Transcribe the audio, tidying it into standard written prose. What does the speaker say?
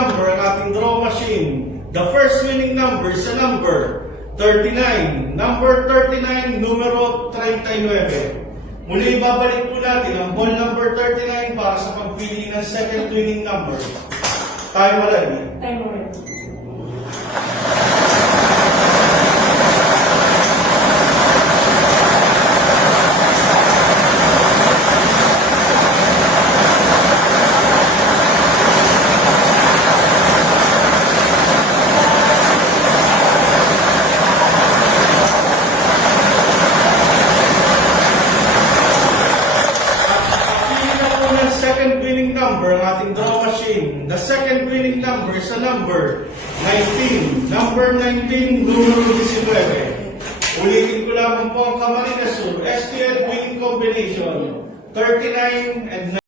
number ang ating draw machine. The first winning number sa number 39. Number 39, numero 39. Muli babalik po natin ang ball number 39 para sa pagpili ng second winning number. Time already. Time already. Second winning number ang ating draw machine. The second winning number sa number 19. Number 19, numero 19. Ulitin ko lamang po ang Camarines Sur SPL winning combination 39 and 9.